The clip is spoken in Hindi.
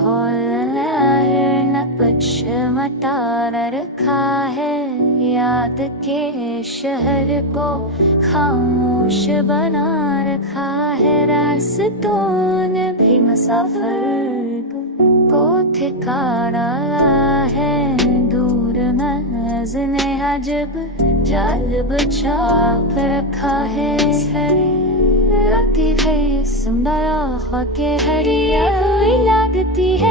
न पछमटा रखा है, याद के शहर को खामोश बना रखा है। रास्तों ने भी मुसाफिर को ठिकाना है, दूर मंज़िलें अजब जालिब छाप रखा है। लगती है सुंदर के हरिया लगती है